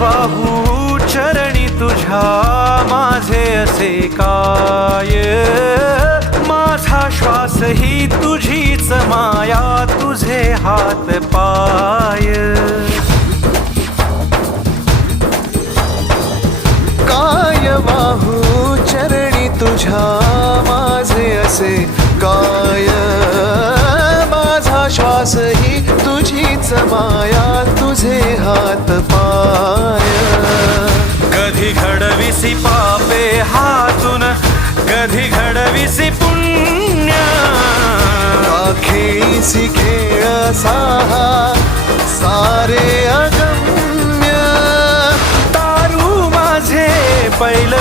वाहू चरणी तुझ्या माझे असे काय, माझा श्वास ही तुझीच माया, तुझे हात पाय. काय वाहू चरणी तुझ्या माझे असे काय, माझा श्वास ही तुझीच माया, तुझे हात पाय. कधी घडविसी पापे हातून, कधी घडविसी पुण्य, खेळीसी खेळ साहा सारे अगम्य. तारू माझे पैल